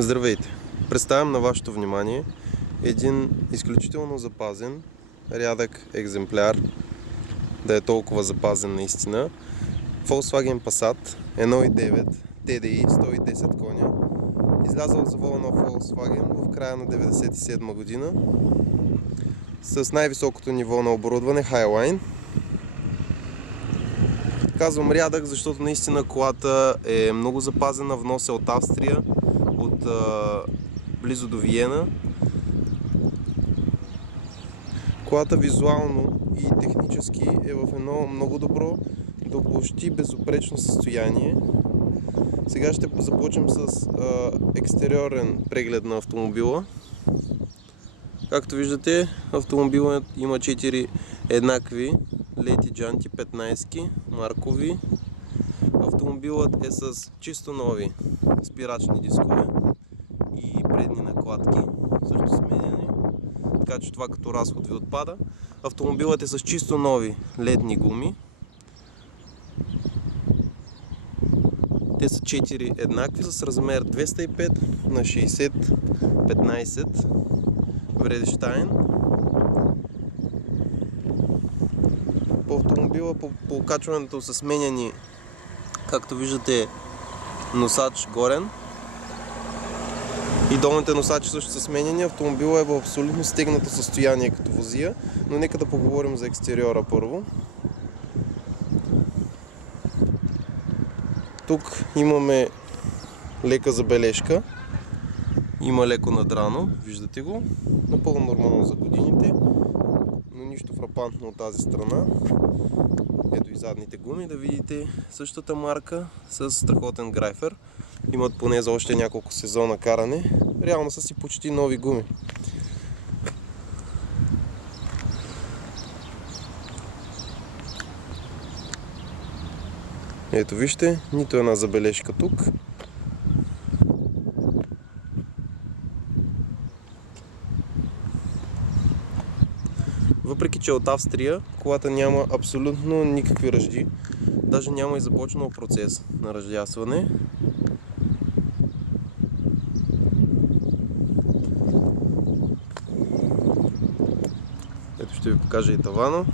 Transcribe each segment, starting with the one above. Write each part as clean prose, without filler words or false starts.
Здравейте! Представям на вашето внимание един изключително запазен, рядък екземпляр, да е толкова запазен наистина. Volkswagen Passat 1.9 TDI 110 коня, излязъл в завода на Volkswagen в края на 1997 година с най-високото ниво на оборудване Highline. Казвам рядък, защото наистина колата е много запазена, внос е от Австрия, от близо до Виена. Колата визуално и технически е в едно много добро до почти безупречно състояние. Сега ще започнем с екстериорен преглед на автомобила. Както виждате, автомобилът има 4 еднакви леки джанти, 15 маркови. Автомобилът е с чисто нови спирачни дискове и предни накладки, също сменяни, така че това като разход ви отпада. Автомобилът е с чисто нови ледни гуми. Те са 4 еднакви с размер 205 на 60-15 Вредещайн. По автомобила, по окачването са сменяни, както виждате, носач горен и долните носачи също са сменяни. Автомобилът е в абсолютно стегнато състояние като возия, но нека да поговорим за екстериора първо. Тук имаме лека забележка, има леко надрано, виждате го, напълно нормално за годините, но нищо фрапантно от тази страна. Ето и задните гуми, да видите същата марка с страхотен грайфер. Имат поне за още няколко сезона каране. Реално са си почти нови гуми. Ето вижте, нито една забележка тук. Въпреки че от Австрия колата няма абсолютно никакви ръжди, даже няма и започнал процес на ръждясване. Ето ще ви покажа и тавана.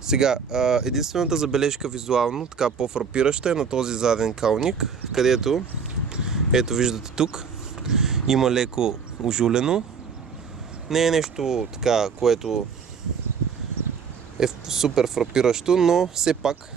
Сега, единствената забележка визуално, така по-фрапираща, е на този заден калник, където, ето виждате тук, има леко ожулено. Не е нещо така, което е супер фрапиращо, но все пак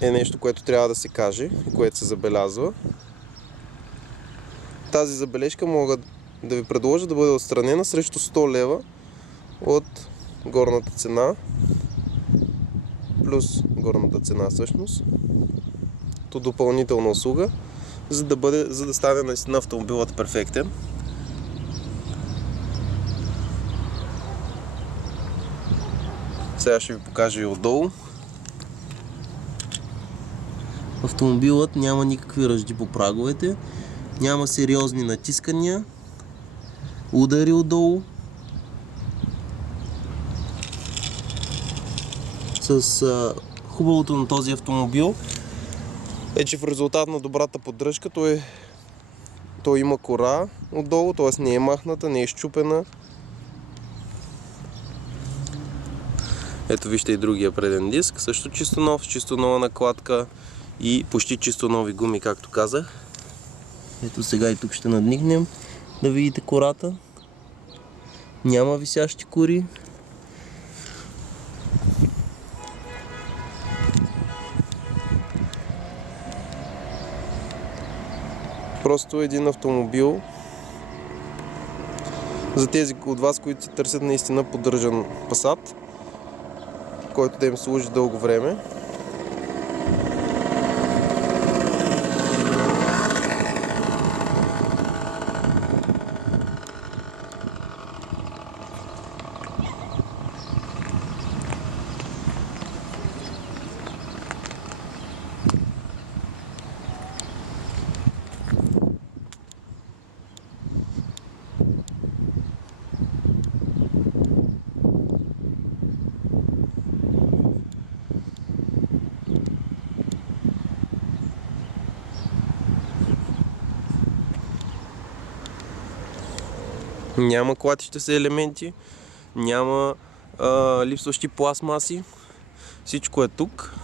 е нещо, което трябва да се каже и което се забелязва. Тази забележка мога да ви предложа да бъде отстранена срещу 100 лева от горната цена, плюс горната цена всъщност, то допълнителна услуга, за да стане наистина автомобилът перфектен. Сега ще ви покажа и отдолу. Автомобилът няма никакви ръжди по праговете, няма сериозни натискания, удари отдолу. С хубавото на този автомобил е, че в резултат на добрата поддръжка той има кора отдолу, т.е. не е махната, не е счупена. Ето вижте и другия преден диск, също чисто нов, с чисто нова накладка и почти чисто нови гуми, както казах. Ето сега и тук ще надникнем да видите кората. Няма висящи кори. Просто един автомобил за тези от вас, които си търсят наистина поддържан Passat, който да им служи дълго време. Няма клатещи се елементи, няма липсващи пластмаси. Всичко е тук.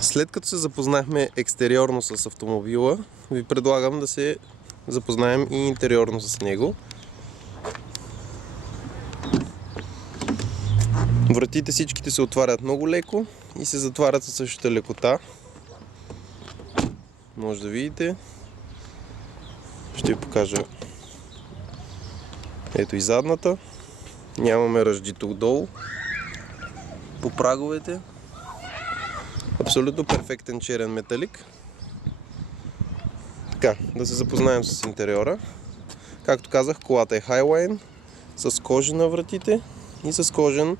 След като се запознахме екстериорно с автомобила, ви предлагам да се запознаем и интериорно с него. Вратите всичките се отварят много леко и се затварят със същата лекота. Може да видите. Ще ви покажа. Ето и задната. Нямаме ръжди тук долу. По праговете. Абсолютно перфектен черен металик. Така, да се запознаем с интериора. Както казах, колата е Highline с кожи на вратите и с кожен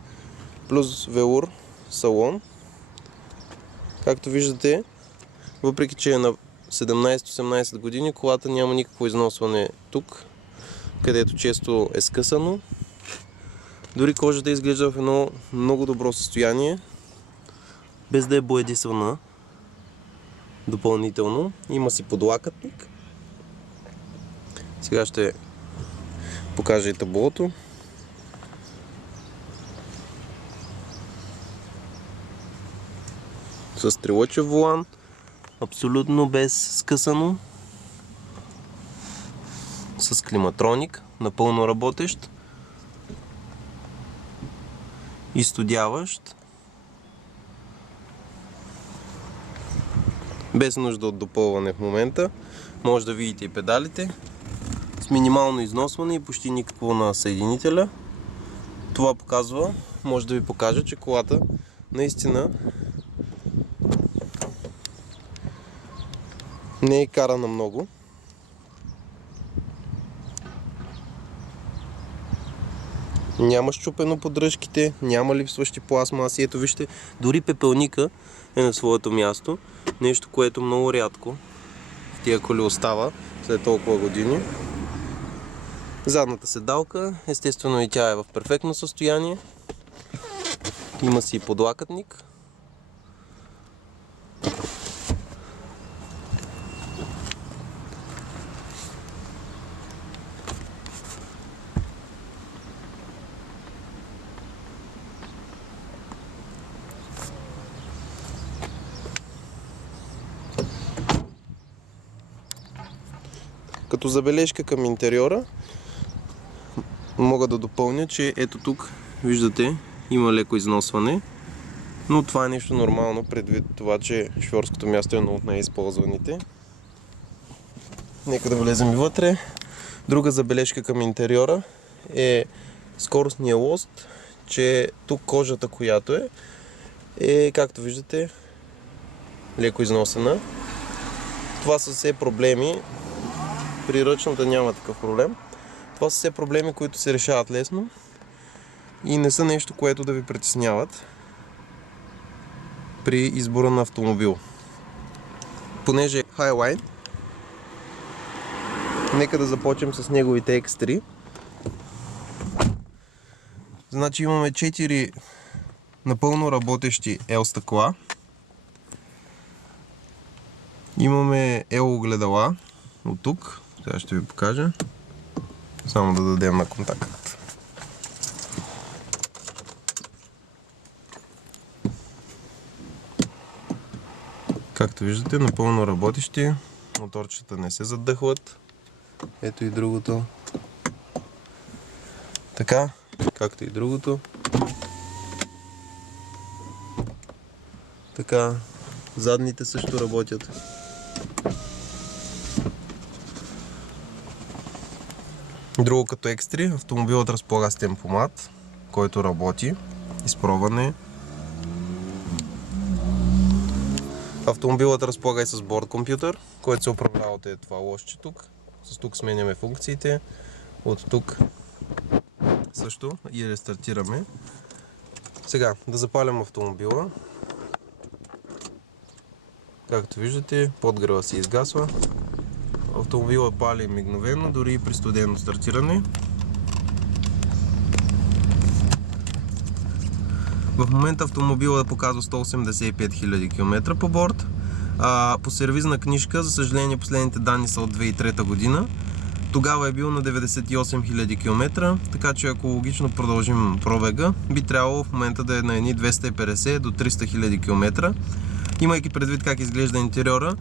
плюс велур салон. Както виждате, въпреки че е на 17-18 години, колата няма никакво износване тук, където често е скъсано. Дори кожата изглежда в едно много добро състояние, без да е боядисана допълнително. Има си подлакътник. Сега ще покажа и таблото. С трилъчев волан, абсолютно без скъсано, с климатроник, напълно работещ, изстудяващ, без нужда от допълване в момента. Може да видите и педалите с минимално износване и почти никакво на съединителя. Това показва, може да ви покажа, че колата наистина не е карана много. Няма счупено поддръжките, няма липсващи пластмаси. Ето вижте, дори пепелника е на своето място. Нещо, което много рядко в тия коли остава след толкова години. Задната седалка, естествено и тя е в перфектно състояние. Има си подлакътник. Като забележка към интериора, мога да допълня, че ето тук, виждате, има леко износване, но това е нещо нормално, предвид това, че шофьорското място е едно от най-използваните. Нека да влезем и вътре. Друга забележка към интериора е скоростния лост, че тук кожата, която е, както виждате, леко износена. Това са все проблеми. При ръчната няма такъв проблем. Това са все проблеми, които се решават лесно и не са нещо, което да ви притесняват при избора на автомобил. Понеже е Highline, нека да започнем с неговите X3. Значи имаме 4 напълно работещи L стъкла. Имаме L огледала от тук. Сега ще ви покажа. Само да дадем на контакт. Както виждате, напълно работещи. Моторчета не се задъхват. Ето и другото. Така, както и другото. Така, задните също работят. Друго като X3, автомобилът разполага с темпомат, който работи, изпробване. Автомобилът разполага и с борд компютър, който се управлява от това лошче тук. С тук сменяме функциите, от тук също и рестартираме. Сега да запалям автомобила. Както виждате, подгрева се изгасва. Автомобилът пали мигновено, дори и при студено стартиране. В момента автомобилът показва 185 000 км по борд. По сервизна книжка, за съжаление, последните данни са от 2003 година. Тогава е бил на 98 000 км, така че ако логично продължим пробега, би трябвало в момента да е на едни 250 до 300 000 км. Имайки предвид как изглежда интериора,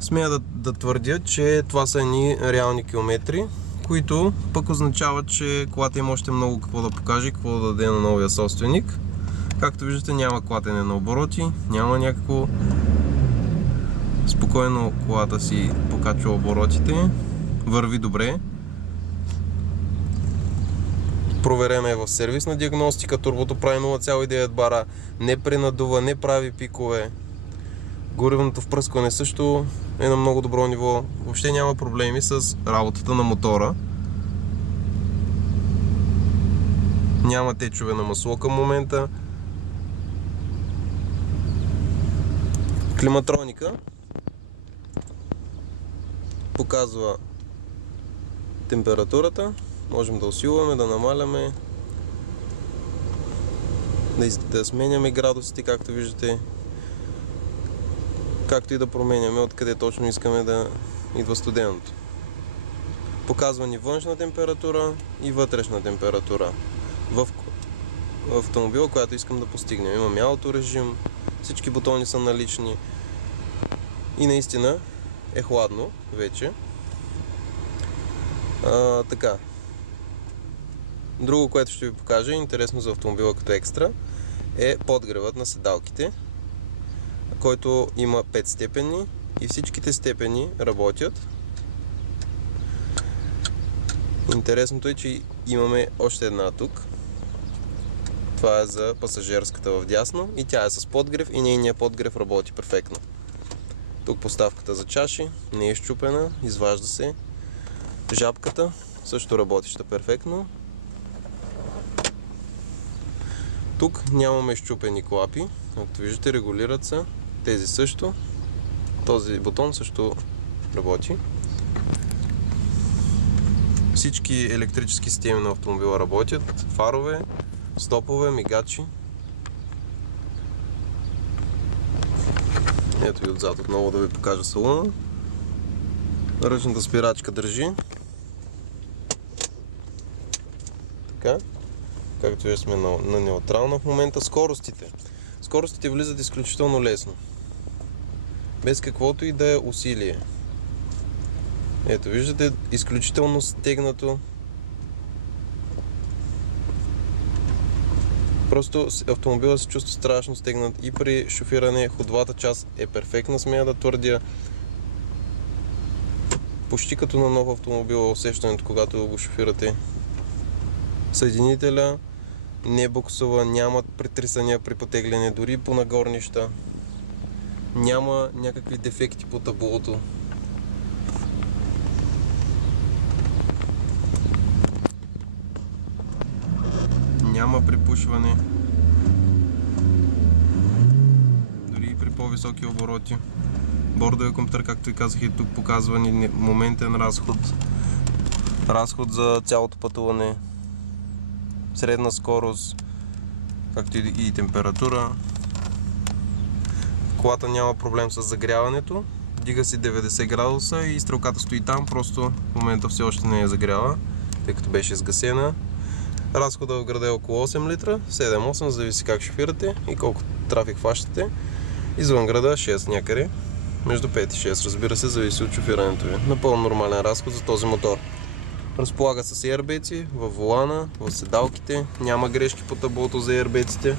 смея да твърдя, че това са едни реални километри, които пък означават, че колата има още много какво да покаже, какво да даде на новия собственик. Както виждате, няма клатене на обороти, няма някакво... Спокойно колата си покачва оборотите, върви добре. Проверена е в сервисна диагностика, турбото прави 0,9 бара, не пренадува, не прави пикове. Горивното впръскване също е на много добро ниво. Въобще няма проблеми с работата на мотора. Няма течове на масло към момента. Климатроника показва температурата. Можем да усилваме, да намаляме, да сменяме градусите, както виждате, както и да променяме откъде точно искаме да идва студеното. Показва ни външна температура и вътрешна температура в автомобила, която искам да постигнем. Имаме ауторежим, всички бутони са налични и наистина е хладно вече. Така. Друго, което ще ви покажа, интересно за автомобила като екстра, е подгревът на седалките, който има 5 степени и всичките степени работят. Интересното е, че имаме още една тук. Това е за пасажирската вдясно и тя е с подгрев и нейният подгрев работи перфектно. Тук поставката за чаши не е счупена, изважда се. Жабката също работеща перфектно. Тук нямаме счупени клапи, както виждате, регулират се. Тези също. Този бутон също работи. Всички електрически системи на автомобила работят. Фарове, стопове, мигачи. Ето и отзад отново да ви покажа салона. Ръчната спирачка държи. Така. Както виждате, сме на неутрална в момента. Скоростите влизат изключително лесно. Без каквото и да е усилие. Ето, виждате, изключително стегнато. Просто автомобилът се чувства страшно стегнат и при шофиране. Ходовата част е перфектна, смея да твърдя. Почти като на нов автомобил усещането, когато го шофирате. Съединителя не буксува, няма претрисания при потегляне, дори по нагорнища. Няма някакви дефекти по таблото. Няма припушване. Дори и при по-високи обороти. Бордовия компютър, както и казах, и тук показва ни моментен разход. Разход за цялото пътуване. Средна скорост, както и температура. Колата няма проблем с загряването. Дига си 90 градуса и стрелката стои там, просто в момента все още не е загряла, тъй като беше изгасена. Разходът в града е около 8 литра, 7-8, зависи как шофирате и колко трафик хващате. Извън града 6 някъде, между 5 и 6, разбира се, зависи от шофирането ви. Напълно нормален разход за този мотор. Разполага с airbag във волана, в седалките, няма грешки по таблото за airbag-ите.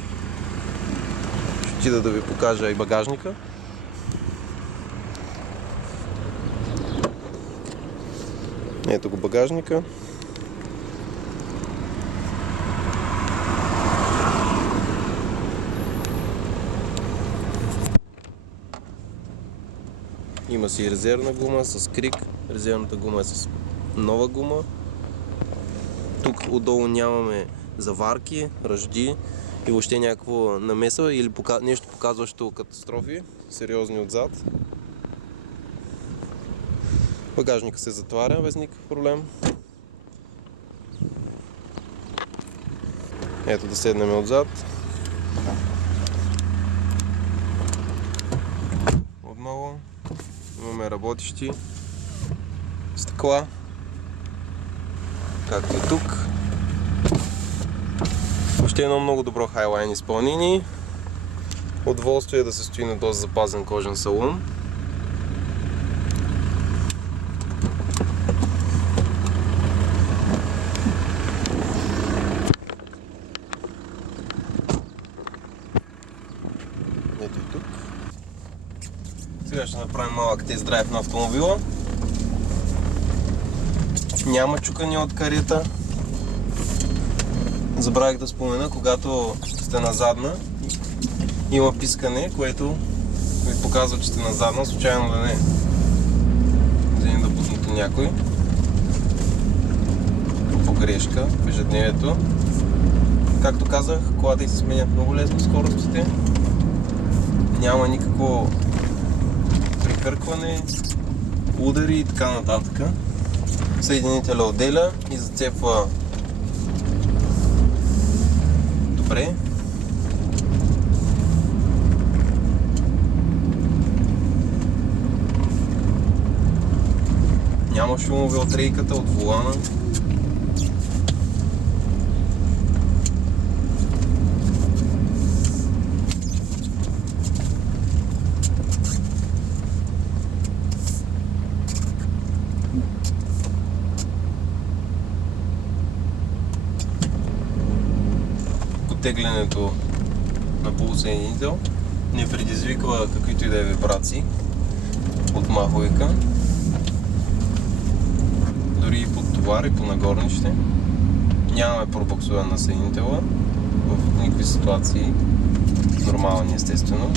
Ще отида да ви покажа и багажника. Ето го багажника. Има си резервна гума с крик. Резервната гума е с нова гума. Тук отдолу нямаме заварки, ръжди и въобще някакво намеса или нещо показващо катастрофи, сериозни отзад. Багажника се затваря без никакъв проблем. Ето да седнем отзад. работещи стъкла, както и тук. Още едно много добро хайлайн изпълнение. Удоволствие да се стои на този запазен кожен салон. Ето и тук. Сега ще направим малък тест драйв на автомобила. Няма чукане от карета. Забравих да спомена, когато сте на задна, има пискане, което ви показва, че сте на задна, случайно да не вземе да бутнете някой по грешка в ежедневието. Както казах, колата и се сменят много лесно скоростите. Няма никакво прикъркване, удари и така нататък. Съединителя отделя и зацепва добре. Няма шумове от рейката, от волана. Теглянето на полусъединител не предизвиква каквито и да е вибрации от маховика. Дори и под товар и по нагорнище. Нямаме пробуксуване на съединителя в никакви ситуации. Нормални, естествено.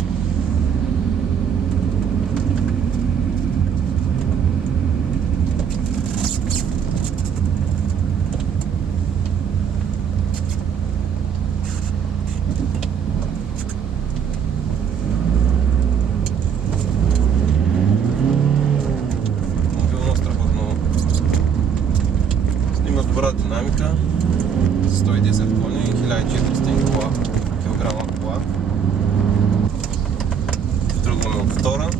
Добра динамика, 110 коня и 1400 килограма кола. Тръгваме от втора,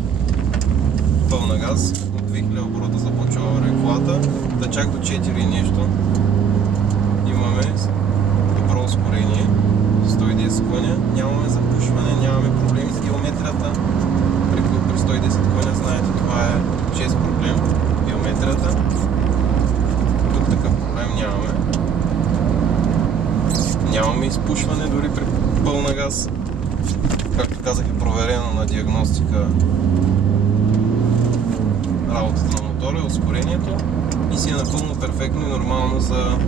пълна газ, от 2000 оборота започва върви колата, да чак до 4 и нещо имаме добро ускорение, 110 коня, нямаме запушване, нямаме проблеми с геометрията. При 110 коня, знаете, това е чест проблем, геометрията. Такъв проблем нямаме. Нямаме изпушване дори при пълна газ. Както казах, е проверено на диагностика работата на мотора, ускорението и си е напълно перфектно и нормално за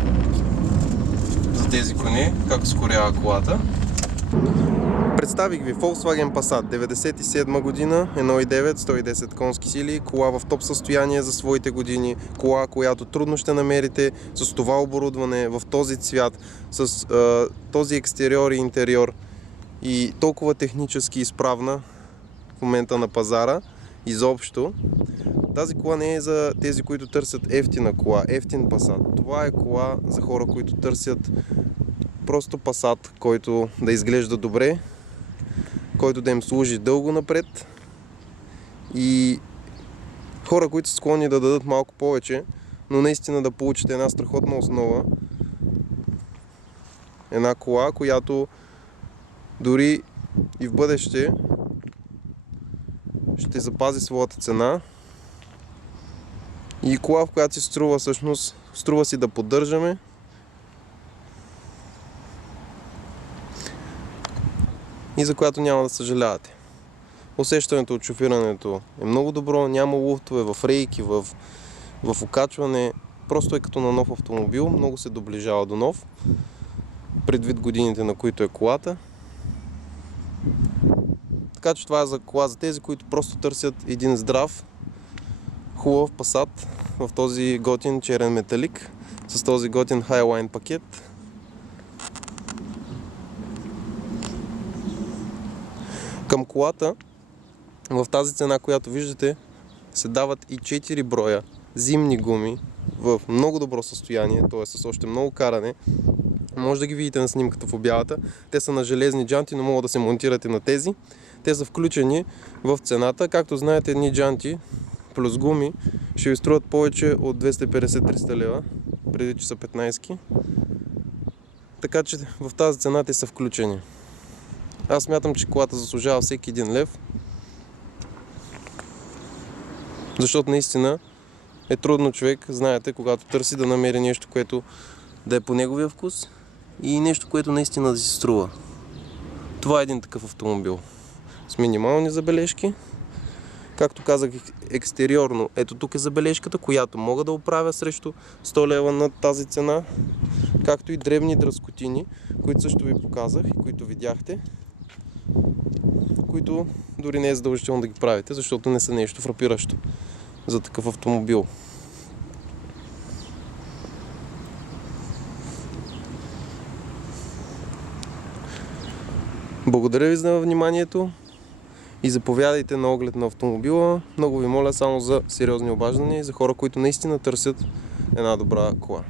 тези коне, как ускорява колата. Представих ви Volkswagen Passat 97 година, 1.9, 110 конски сили, кола в топ състояние за своите години, кола, която трудно ще намерите с това оборудване, в този цвят, с този екстериор и интериор и толкова технически изправна в момента на пазара изобщо. Тази кола не е за тези, които търсят ефтина кола, ефтин Passat. Това е кола за хора, които търсят просто Passat, който да изглежда добре, който да им служи дълго напред и хора, които са склонни да дадат малко повече, но наистина да получите една страхотна основа. Една кола, която дори и в бъдеще ще запази своята цена и кола, в която си струва всъщност, струва си да поддържаме. И за която няма да съжалявате. Усещането от шофирането е много добро, няма луфтове в рейки, в окачване. Просто е като на нов автомобил, много се доближава до нов, предвид годините, на които е колата. Така че това е за кола за тези, които просто търсят един здрав, хубав Passat в този готин черен металик, с този готин Highline пакет. Към колата, в тази цена, която виждате, се дават и 4 броя зимни гуми в много добро състояние, т.е. с още много каране. Може да ги видите на снимката в обявата. Те са на железни джанти, но могат да се монтирате на тези. Те са включени в цената. Както знаете, едни джанти плюс гуми ще ви струват повече от 250-300 лева, преди че са 15. Така че в тази цена те са включени. Аз смятам, че колата заслужава всеки 1 лев, защото наистина е трудно човек, знаете, когато търси да намери нещо, което да е по неговия вкус и нещо, което наистина да си струва. Това е един такъв автомобил с минимални забележки. Както казах, екстериорно, ето тук е забележката, която мога да оправя срещу 100 лева на тази цена, както и дребни дръскотини, които също ви показах и които видяхте, които дори не е задължително да ги правите, защото не са нещо фрапиращо за такъв автомобил. Благодаря ви за вниманието и заповядайте на оглед на автомобила. Много ви моля само за сериозни обаждания и за хора, които наистина търсят една добра кола.